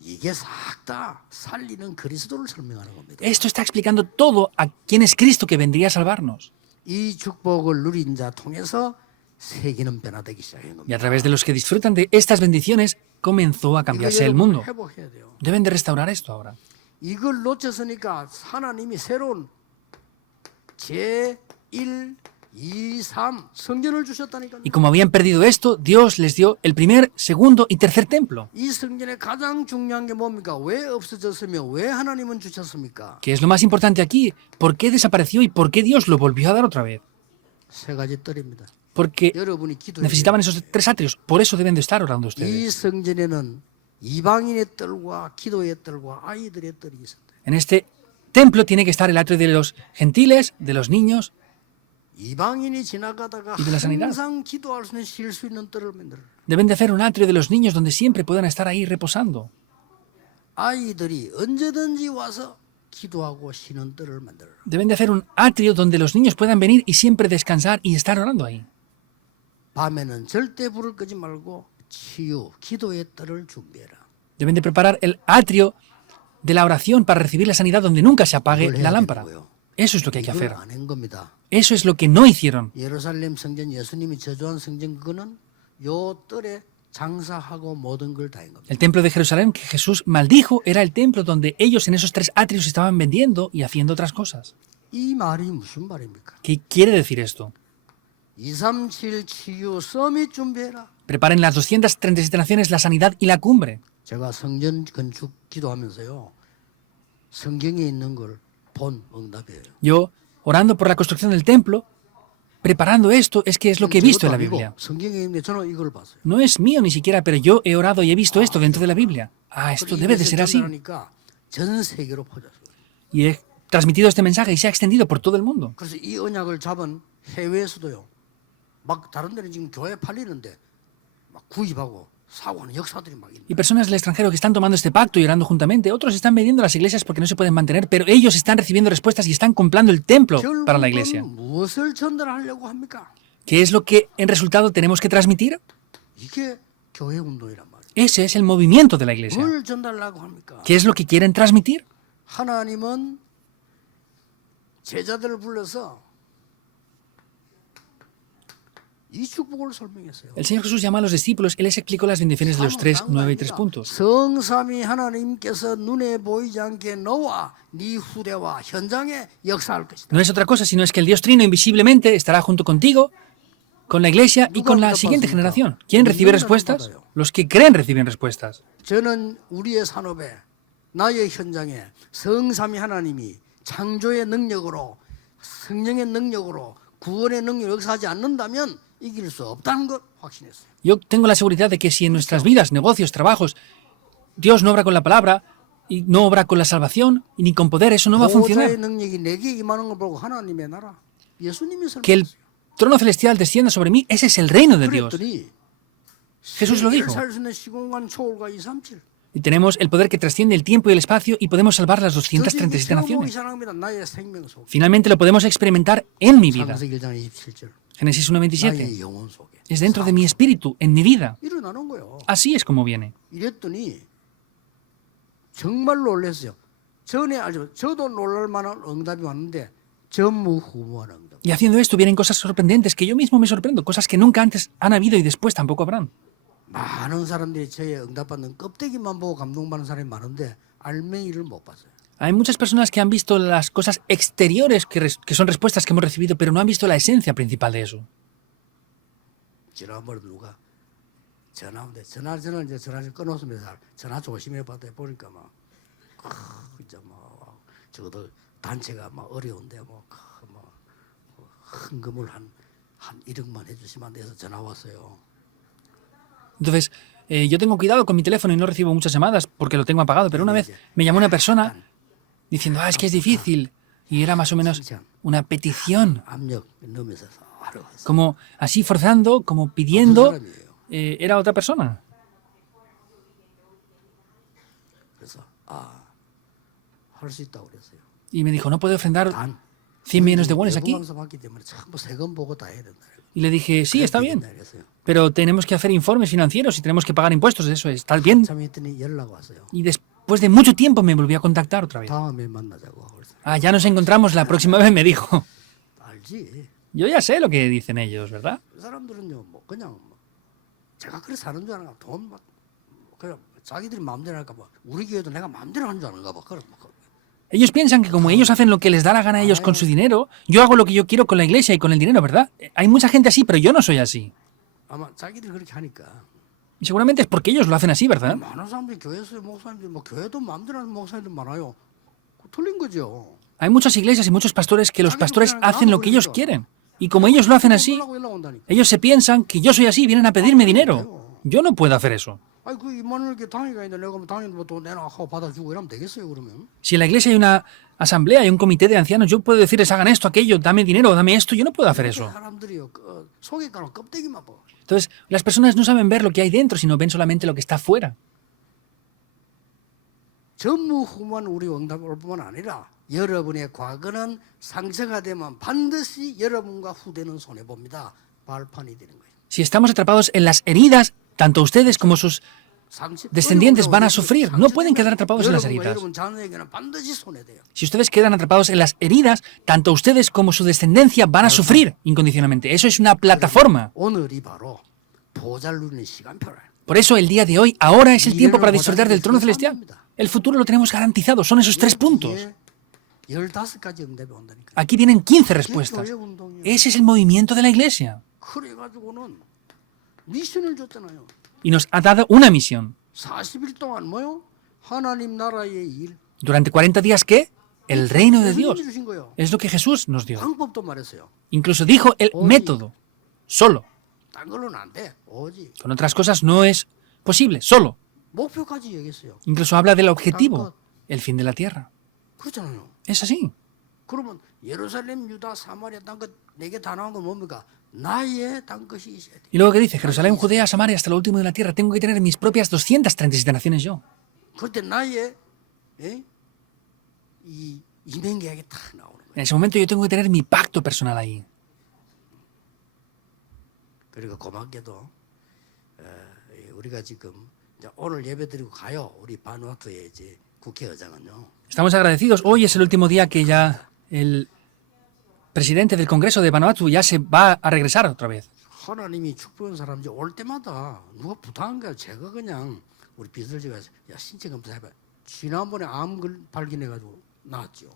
이게 싹 다 살리는 그리스도를 설명하는 겁니다. Esto está explicando todo a quién es Cristo que vendría a salvarnos. 이 축복을 누린 자 통해서 세계는 변화되기 시작한 Y 겁니다. a través de los que disfrutan de estas bendiciones, comenzó a 이거 cambiarse el 여러분 mundo. 회복해야 돼요. Deben de restaurar esto ahora. 이걸 놓쳤으니까 하나님이 새로운 제1, 2, 3 성전을 주셨다니까요. Y como habían perdido esto, Dios les dio el primer, segundo y tercer templo. 이 성전의 가장 중요한 게 뭡니까? 왜 없어졌으며 왜 하나님은 주셨습니까? ¿Qué es lo más importante aquí? ¿Por qué desapareció y por qué Dios lo volvió a dar otra vez? 세 가지 뜰입니다. Porque 여러분이 기도해야 necesitaban esos tres atrios. Por eso deben de estar orando 이 ustedes. 성전에는 이방인의 뜰과 기도의 뜰과 아이들의 뜰이 있었다. En este templo tiene que estar el atrio de los gentiles, de los niños. 이방인이 지나가다가 Y de la sanidad. 항상 기도할 수 있는 쉴 수 있는 뜰을 만들어. Deben de hacer un atrio de los niños donde siempre puedan estar ahí reposando. 아이들이 언제든지 와서 기도하고 쉬는 뜰을 만들어. Deben de hacer un atrio donde los niños puedan venir y siempre descansar y estar orando ahí. 밤에는 절대 불을 끄지 말고 치유, 기도의 뜰을 준비해라. Deben de preparar el atrio de la oración para recibir la sanidad donde nunca se apague 이걸 la 해야 lámpara. 되는 거예요. Eso es lo que hay que 이걸 hacer. 안 한 겁니다. Eso es lo que no hicieron. 예루살렘 성전 예수님이 저주한 성전 그거는 요 뜰에 장사하고 모든 걸 다 한 겁니다. El templo de Jerusalén que Jesús maldijo era el templo donde ellos en esos tres atrios estaban vendiendo y haciendo otras cosas. 이 말이 무슨 말입니까? ¿Qué quiere decir esto? 237 치유 서밋 준비해라. Preparen las 237 naciones la sanidad y la cumbre. 제가 성전 건축 기도하면서요. 성경에 있는 걸 본 응답이에요. Yo, orando por la construcción del templo, preparando esto, es que es lo que he visto en la Biblia. 성경에 있는데 저는 이걸 봤어요. No es mío ni siquiera, pero yo he orado y he visto esto dentro de la Biblia. Ah, esto debe de ser así. 하니까 전 세계로 퍼졌어요. Y he transmitido este mensaje y se ha extendido por todo el mundo. 그래서 이 언약을 잡은 해외에서도요. 막 다른 데는 지금 교회 팔리는데 막 구입하고 사고하는 역사들이 막 있는. Y personas del extranjero que están tomando este pacto y orando juntamente, otros están vendiendo las iglesias porque no se pueden mantener, pero ellos están recibiendo respuestas y están comprando el templo para la iglesia. 결국은 무엇을 전달하려고 합니까? ¿Qué es lo que en resultado tenemos que transmitir? 이게 교회 운동이란 말이에요. Ese es el movimiento de la iglesia. 뭘 전달하려고 합니까? ¿Qué es lo que quieren transmitir? 하나님은 제자들을 불러서 이 축복을 설명했어요. El Señor Jesús llama a los discípulos, Él les explicó las bendiciones de los 3, 9 y 3 puntos. 성삼위 하나님께서 눈에 보이지 않게 너와 네 후대와 현장에 역사할 것이다. No es otra cosa, sino es que el Dios Trino invisiblemente estará junto contigo, con la iglesia y con la siguiente generación. ¿Quién recibe respuestas? Los que creen reciben respuestas. 저는 우리의 산업에 나의 현장에 성삼위 하나님이 창조의 능력으로 성령의 능력으로 구원의 능력을 역사하지 않는다면 이길 수 없다는 걸 확신했어요. Yo tengo la seguridad de que si en nuestras vidas, negocios, trabajos, Dios no obra con la palabra y no obra con la salvación y ni con poder, eso no va a funcionar. 보호자의 능력이 내게 임하는 걸 보고 하나님의 나라 예수님이 Que el 설명했어요. trono celestial descienda sobre mí, ese es el reino de Dios. 그랬더니 Jesús lo dijo. 살수 있는 시공간 초월과 237. Y tenemos el poder que trasciende el tiempo y el espacio y podemos salvar las 237 naciones. 나의 생명 속. Finalmente lo podemos experimentar en mi vida. 창세기 1장 27절. Génesis 1.27. 나의 영혼 속에. Es dentro de mi espíritu, en mi vida. 일어나는 거예요. Así es como viene. 이랬더니 정말 놀랐어요. 전에 알죠. 저도 놀랄 만한 응답이 왔는데 전무후무한 응답. Y haciendo esto vienen cosas sorprendentes que yo mismo me sorprendo, cosas que nunca antes han habido y después tampoco habrán. 많은 사람들이 저의 응답받는 껍데기만 보고 감동받는 사람이 많은데 알맹이를 못 봤어요. Hay muchas personas que han visto las cosas exteriores que son respuestas que hemos recibido, pero no han visto la esencia principal de eso. 지난번에 누가 전화하는데 전화를 이제 전화를 끊었으면서 전화 조심해 봤더니 보니까 막 진짜 막 저도 단체가 막 어려운데 뭐 헌금을 한 1억만 해주시면 안 돼서 전화 왔어요. Entonces, yo tengo cuidado con mi teléfono y no recibo muchas llamadas porque lo tengo apagado, pero una vez me llamó una persona diciendo, es que es difícil, y era más o menos una petición, 압력 넣으면서 하라고 했어요. como así forzando, como pidiendo, era otra persona. 할 수 있다고 그랬어요. Y me dijo, no puede ofrendar 단 100 millones de wones aquí. 외부방사 받기 때문에 전부 세금 보고 다 해야 된다. Y le dije, sí, está bien, 그랬어요. pero tenemos que hacer informes financieros y tenemos que pagar impuestos, eso está bien. 참 했더니 연락 왔어요. Y después de mucho tiempo me volvió a contactar otra vez. 다음에 만나자고 하고 그랬어요. Ah, ya nos encontramos la próxima vez, me dijo. 알지? Yo ya sé lo que dicen ellos, ¿verdad? 그 사람들은요, 뭐 그냥 뭐 제가 그래 사는 줄 아는가, 돈 막 그냥 자기들이 마음대로 할까 봐. 우리 교회도 내가 마음대로 하는 줄 아는가 봐. 그래. Ellos piensan que como ellos hacen lo que les da la gana a ellos con su dinero, yo hago lo que yo quiero con la iglesia y con el dinero, ¿verdad? Hay mucha gente así, pero yo no soy así. 아마 자기들이 그렇게 하니까. Y seguramente es porque ellos lo hacen así, ¿verdad? 많은 사람들이 교회에서 목사님들 뭐 교회도 마음대로 하는 목사님들 많아요. 틀린 거죠. Hay muchas iglesias y muchos pastores que los pastores hacen lo que ellos quieren. Y como ellos lo hacen así, ellos se piensan que yo soy así y vienen a pedirme dinero. Yo no puedo hacer eso. 아니 그 이만원 이렇게 당회가 있는데 내가 뭐 당회 뭐돈 내놔 하고 받아주고 이러면 되겠어요 그러면? Si en la iglesia hay una asamblea, hay un comité de ancianos, yo puedo decirles hagan esto, aquello, dame dinero, dame esto, yo no puedo hacer eso. 사람들이요 속에 가는 껍데기만 봐. Entonces, las personas no saben ver lo que hay dentro, sino ven solamente lo que está fuera. 전무후무한 우리 응답 올 뿐만 아니라 여러분의 과거는 상처가 되면 반드시 여러분과 후대는 손해 봅니다. 발판이 되는 거예요. Si estamos atrapados en las heridas, tanto ustedes como sus descendientes van a sufrir. No pueden quedar atrapados en las heridas. 여러분 자녀에게는 반드시 손해돼요. Si ustedes quedan atrapados en las heridas, tanto ustedes como su descendencia van a sufrir incondicionalmente. Eso es una plataforma. 오늘이 바로 보잘 누리는 시간표라. Por eso el día de hoy, ahora es el tiempo para disfrutar del trono celestial. El futuro lo tenemos garantizado. Son esos 3 puntos. 15가지 응답이 온다니까. Aquí vienen 15 respuestas. Ese es el movimiento de la iglesia. 그래가지고는 미션을 줬잖아요. Y nos ha dado una misión. 40일 동안 뭐요? 하나님 나라의 일. Durante 40 días, ¿qué? El reino de Dios. 주신 거예요. Es lo que Jesús nos dio. 방법도 말했어요. Incluso dijo el método. Solo. 딴 걸로는 안 돼. 오직 Con otras cosas no es posible. Solo. 목표까지 얘기했어요. Incluso habla del objetivo. El fin de la tierra. 그렇잖아요. Es así. 그러면 예루살렘, 유다, 사마리아 땅끝 4개 다 나온 건 뭡니까? 나의 땅끝이 있어야 돼. Y luego que dice, Jerusalén, Judea, Samaria, hasta lo último de la tierra, tengo que tener mis propias 237 naciones yo. 그때 나의 이 이맹계약이 딱 나오는 거예요. En ese momento yo tengo que tener mi pacto personal ahí. 그리고 고맙게도 우리가 지금 이제 오늘 예배드리고 가요. 우리 바누아투의 이제 국회의장은요. Estamos agradecidos. Hoy es el último día que ya el presidente del Congreso de Vanuatu ya se va a regresar otra vez. 하나님이 축복한 사람 이제 올 때마다 누가 부탁한 거야. 제가 그냥 우리 비서실장가 야 신체 검사해봐. 지난번에 암 발견해가지고 나왔죠.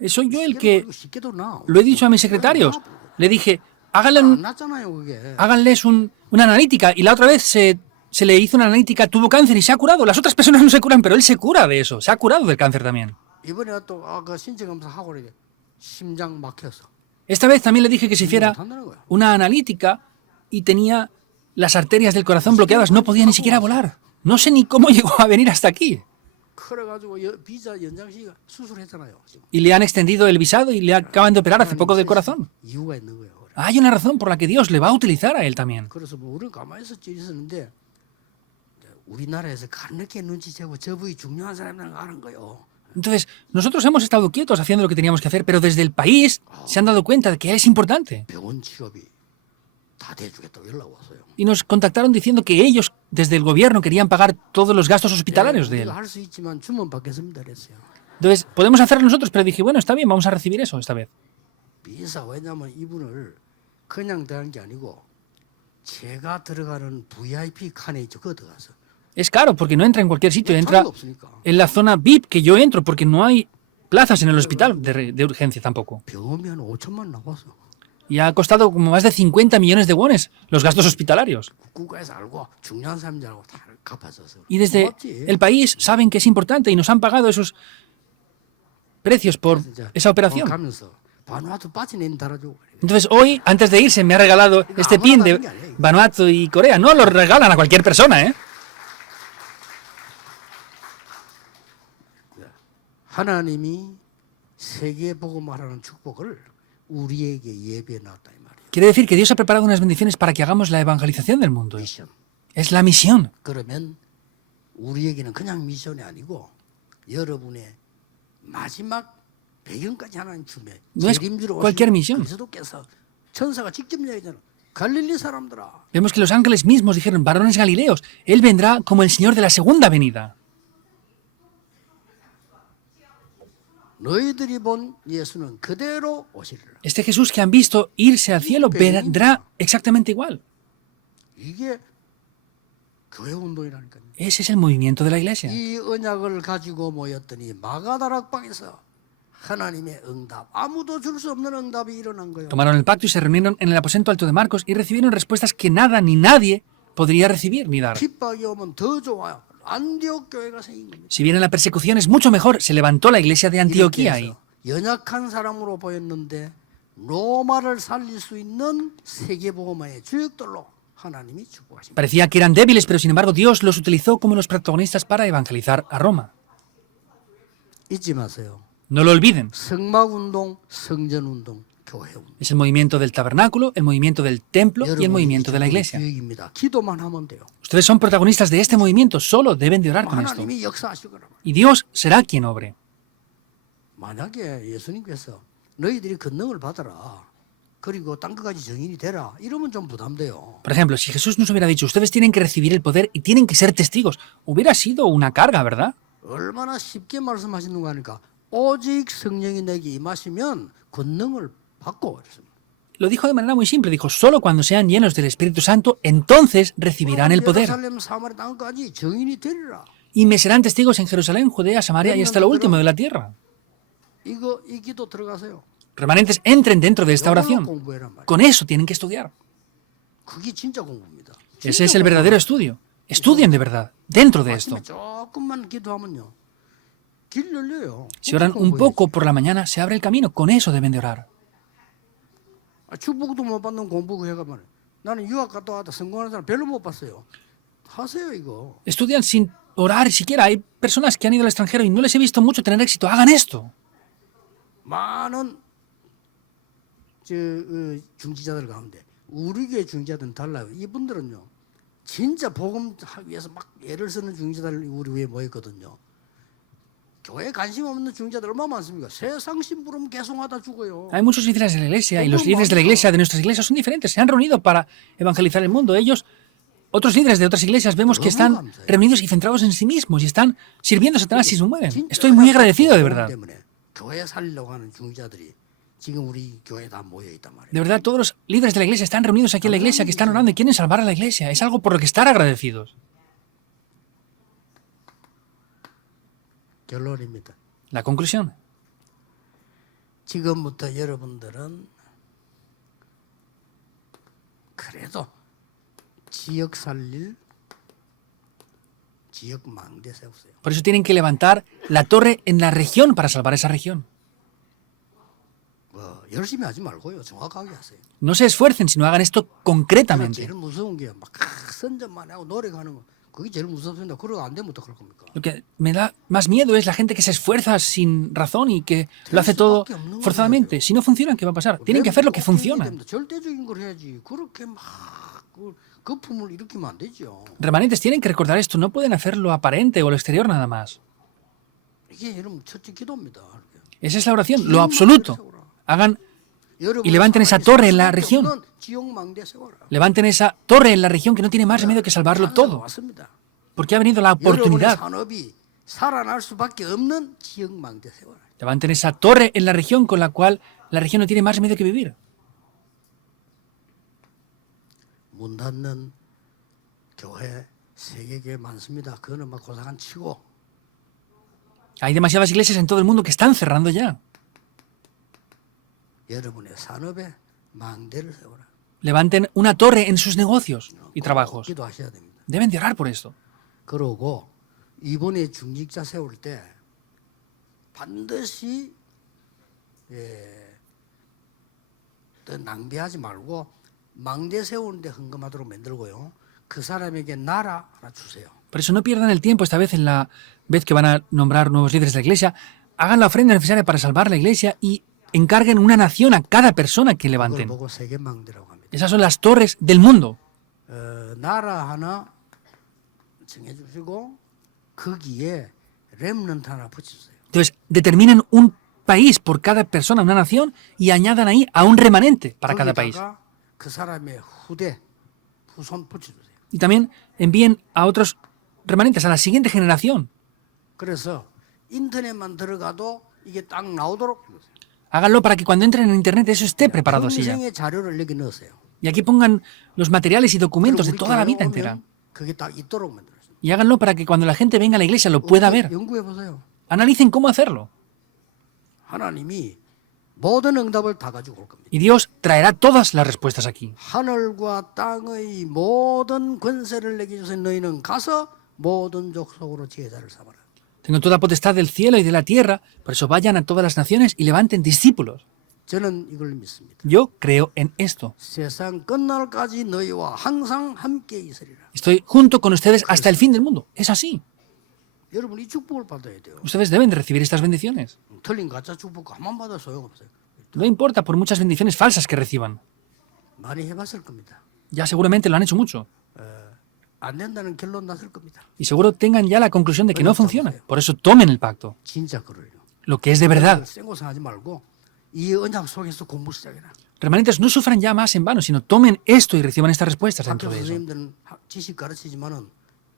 Soy yo el que 쉽게도 나. lo he dicho a mis secretarios. Le dije, 안 háganle, 났잖아요 그게. háganles una analítica. Y la otra vez se le hizo una analítica, tuvo cáncer y se ha curado. Las otras personas no se curan, pero él se cura de eso. Se ha curado del cáncer también. 이번에 또 그 신체 검사하고 그러게 심장 막혀서. Esta vez también le dije que se hiciera 한다는 거야. una analítica y tenía las arterias del corazón bloqueadas. No podía ni siquiera volar. No sé ni cómo llegó a venir hasta aquí. 그래가지고 비자 연장 시간 수술했잖아요. 지금. Y le han extendido el visado y le acaban de operar hace poco del corazón. 이유가 있는 거예요. Hay una razón por la que Dios le va a utilizar a él también. 그래서 뭐 우리는 가만히 있었는데 우리나라에서 가르게 눈치채고 저 부위 중요한 사람이라는 걸 아는 거예요. Entonces, nosotros hemos estado quietos haciendo lo que teníamos que hacer, pero desde el país se han dado cuenta de que es importante. 병원 취업이 다 대주겠다고 연락 왔어요. Y nos contactaron diciendo que ellos, desde el gobierno, querían pagar todos los gastos hospitalarios de él. 우리가 할 수 있지만 주문 받겠습니다 그랬어요. Entonces, podemos hacerlo nosotros, pero dije, bueno, está bien, vamos a recibir eso esta vez. 비사 왜냐면 이분을 그냥 대한 게 아니고 제가 들어가는 VIP 칸에 있죠. 그거 들어가서. Es caro, porque no entra en cualquier sitio, entra 자리가 없으니까. en la zona VIP que yo entro, porque no hay plazas en el hospital de urgencia tampoco. 병원비 한 5천만 나왔어. Y ha costado como más de 50 millones de wones los gastos hospitalarios. 국가에서 알고 중요한 사람인 줄 알고 다 갚아줘서. Y desde 고맙지. el país saben que es importante y nos han pagado esos precios por 진짜 esa operación. 가면서 바누아투 빠지는 달아주고. Entonces hoy, antes de irse, me ha regalado este pin de Vanuatu y Corea. No lo regalan a cualquier persona, ¿eh? 하나님이 세계 복음화라는 축복을 우리에게 예배해 놨다 이 말이에요. Quiere decir que Dios ha preparado unas bendiciones para que hagamos la evangelización del mundo. 미션. Es la misión. 그러면 우리에게는 그냥 미션이 아니고 여러분의 마지막 배경까지 하나님 주매 No es 재림주로 cualquier 오신 misión. 그리스도께서 천사가 직접 이야기하잖아. 갈릴리 사람들아, Vemos que los ángeles mismos dijeron, varones galileos, Él vendrá como el Señor de la segunda venida. 너희들이 본 예수는 그대로 오시리라. Este Jesús que han visto irse al cielo vendrá exactamente igual. 이게 교회 운동이라니까요. Ese es el movimiento de la iglesia. 이 언약을 가지고 모였더니 마가다락방에서 하나님의 응답, 아무도 줄 수 없는 응답이 일어난 거예요. Tomaron el pacto y se reunieron en el aposento alto de Marcos y recibieron respuestas que nada ni nadie podría recibir ni dar. 핍박이 오면 더 좋아요. 안디옥 교회가 생긴 겁니다. Si viene la persecución es mucho mejor. Se levantó la iglesia de 이렇게 Antioquía ahí. 해서 연약한 사람으로 보였는데 로마를 살릴 수 있는 세계복음화의 주역들로 하나님이 축복하십니다. Parecía que eran débiles, pero sin embargo Dios los utilizó como los protagonistas para evangelizar a Roma. 잊지 마세요. No lo olviden. 성막운동, 성전운동, 교회운동. Es el movimiento del tabernáculo, el movimiento del templo y el 여러분이 movimiento de la iglesia. 주역입니다. 기도만 하면 돼요. Ustedes son protagonistas de este movimiento, solo deben de orar con esto. 하나님이 역사하시거라. Y Dios será quien obre. 만약에 예수님께서 너희들이 권능을 받아라. 그리고 땅 끝까지 정인이 되라. 이러면 좀 부담돼요. Por ejemplo, si Jesús nos hubiera dicho, ustedes tienen que recibir el poder y tienen que ser testigos, hubiera sido una carga, ¿verdad? 얼마나 쉽게 말씀하시는 거 하니까 오직 성령이 내게 임하시면 권능을 받고 그랬습니다. Lo dijo de manera muy simple, dijo, solo cuando sean llenos del Espíritu Santo, entonces recibirán el poder. 예루살렘 사마리 땅까지 정인이 되리라. Y me serán testigos en Jerusalén, Judea, Samaria y hasta lo último de la tierra. 이 기도 들어가세요. Remanentes, entren dentro de esta 이걸로 oración. 공부해란 말이에요. Con eso tienen que estudiar. 그게 진짜 공부입니다. Ese es el verdadero estudio. Estudien de verdad, dentro de esto. 아침에 조금만 기도하면요. 길 열려요. Si oran un poco por la mañana, se abre el camino. Con eso deben de orar. 축복도 못 받는 공부 해가 말이에요. 나는 유학 갔다 왔다 성공하는 사람 별로 못 봤어요. 하세요 이거. Estudian sin orar siquiera. Hay personas que han ido al extranjero y no les he visto mucho tener éxito. Hagan esto. 많은 중지자들 가운데 우리 교회 중지자들은 달라요. 이분들은요. 진짜 복음 하기 위해서 막 애를 쓰는 중지자들 우리 교회에 모였거든요. 교회에 관심 없는 중지자들 얼마나 많습니까? 세상 심부름 계속하다 죽어요. Hay muchos líderes de la iglesia y los líderes de la iglesia, de nuestras iglesias, son diferentes. Se han reunido para evangelizar el mundo. Ellos, otros líderes de otras iglesias, vemos que están reunidos y centrados en sí mismos y están sirviendo a Satanás y se mueren. Estoy muy agradecido, de verdad. 교회 살려고 하는 중지자들이 지금 우리 교회에 다 모여 있단 말이에요. De verdad, todos los líderes de la iglesia están reunidos aquí en la iglesia, que están orando y quieren salvar a la iglesia. Es algo por lo que estar agradecidos. 결론입니다. La conclusión. 지금부터 여러분들은 그래도 지역 살릴 지역 망대 세우세요. Por eso tienen que levantar la torre en la región para salvar esa región. 열심히 하지 말고요. 정확하게 하세요. No se esfuercen, sino hagan esto concretamente. 제일 무서운 게 막 선전만 하고 노력하는 거. 그게 제일 무섭습니다. 그러고 안 되면 어떡할 겁니까? Lo que me da más miedo es la gente que se esfuerza sin razón y que lo hace todo forzadamente. Si no funciona, ¿qué va a pasar? Tienen que hacer lo que funciona. 절대적인 걸 해야지. 그렇게 막 거품을 일으키면 안 되죠. Remanentes tienen que recordar esto. No pueden hacer lo aparente o lo exterior nada más. 이게 여러분 첫째 기도입니다. Esa es la oración, lo absoluto. Hagan y levanten esa torre en la región. Levanten esa torre en la región que no tiene más remedio que salvarlo todo. Porque ha venido la oportunidad. Levanten esa torre en la región con la cual la región no tiene más remedio que vivir. 문 닫는 교회 세계 교회 많습니다. 그거는 막 고사관 치고. Hay demasiadas iglesias en todo el mundo que están cerrando ya. 여러분의 산업에 망대를 세워라. Levanten una torre en sus negocios y trabajos. 기도하셔야 됩니다. Deben de orar por esto. 그러고 이번에 중직자 세울 때 반드시 또 낭비하지 말고 망대 세우는데 헌금하도록 만들고요. 그 사람에게 나라 하나 주세요. Por eso no pierdan el tiempo esta vez en la vez que van a nombrar nuevos líderes de la iglesia. Hagan la ofrenda necesaria para salvar la iglesia y encarguen una nación a cada persona que 그걸 levanten. 보고 세계 망대라고 합니다. Esas son las torres del mundo. 나라 하나 정해주시고 거기에 렘넌트 하나 붙여주세요. Entonces, determinen un país por cada persona, una nación, y añadan ahí a un remanente para cada país. 거기다가 그 사람의 후손 붙여주세요. Y también envíen a otros remanentes, a la siguiente generación. 그래서 인터넷만 들어가도 이게 딱 나오도록 해주세요. Háganlo para que cuando entren en Internet eso esté preparado así ya. 평생의 자료를 여기 넣으세요. Y aquí pongan los materiales y documentos de 그리고 toda la 우리 vida 교회 entera. 오면 그게 딱 있도록 만들었어요. Y háganlo para que cuando la gente venga a la iglesia lo pueda ver. 연구해 보세요. Analicen cómo hacerlo. 하나님이 모든 응답을 다 가지고 올 겁니다. Y Dios traerá todas las respuestas aquí. 하늘과 땅의 모든 권세를 내게 주신 너희는 가서 모든 족속으로 제자를 삼아라. Tengo toda potestad del cielo y de la tierra, por eso vayan a todas las naciones y levanten discípulos. 저는 이걸 믿습니다. Yo creo en esto. 세상 끝날까지 너희와 항상 함께 있으리라. Estoy junto con ustedes hasta el fin del mundo. Es así. 여러분 이 축복을 받아야 돼요. Ustedes deben de recibir estas bendiciones. 틀린 가짜 축복 가만 받아 소용없어요. No importa por muchas bendiciones falsas que reciban. 많이 해봤을 겁니다. Ya seguramente lo han hecho mucho. 안 된다는 결론 났을 겁니다. Y seguro tengan ya la conclusión de que no funciona. Por eso tomen el pacto. 진짜 그래요. Lo que es de verdad. 생고생하지 말고 이 언약 속에서 공부 시작해라. Remanentes, no sufran ya más en vano, sino tomen esto y reciban estas respuestas 학교 dentro de eso. 선생님들은 지식 가르치지만은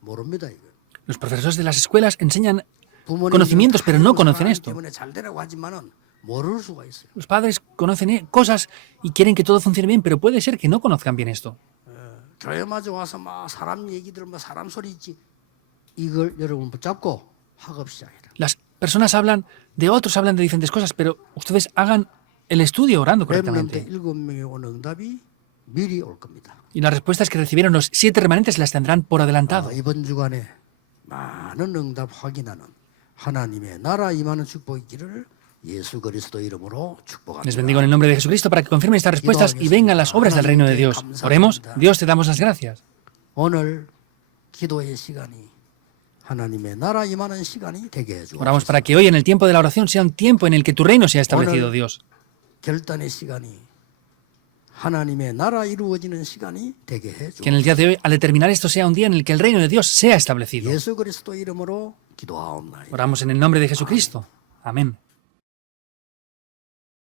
모릅니다 이거. Los profesores de las escuelas enseñan 부모님들은 conocimientos, pero no conocen 하나님 esto. 때문에 잘 되라고 하지만은 모를 수가 있어요. Los padres conocen cosas y quieren que todo funcione bien, pero puede ser que no conozcan bien esto. 교회마저 와서 막 사람 얘기들 뭐 사람 소리 있지 이걸 여러분 붙잡고 학업 시작해라. Las personas hablan de otros, hablan de diferentes cosas, pero ustedes hagan el estudio orando 렘넌트 correctamente. 7명이 온 응답이 미리 올 겁니다. Y las respuestas que recibieron los 7 remanentes las tendrán por adelantado. 이번 주간에 많은 응답 확인하는 하나님의 나라 임하는 축복이 있기를 예수 그리스도 이름으로 Les 축복합니다. bendigo en el nombre de Jesucristo para que confirmen estas respuestas y vengan las obras del reino de Dios. Oremos. Dios, te damos las gracias. 오늘 기도의 시간이 하나님의 나라 임하는 시간이 되게 해주옵소서. Oramos para que hoy en el tiempo de la oración sea un tiempo en el que tu reino sea establecido, Dios. 결단의 시간이 하나님의 나라 이루어지는 시간이 되게 Que en el 해주옵소서. día de hoy, al determinar esto, sea un día en el que el reino de Dios sea establecido. 예수 그리스도 이름으로 기도하옵나이다. Oramos en el nombre de Jesucristo. Amén.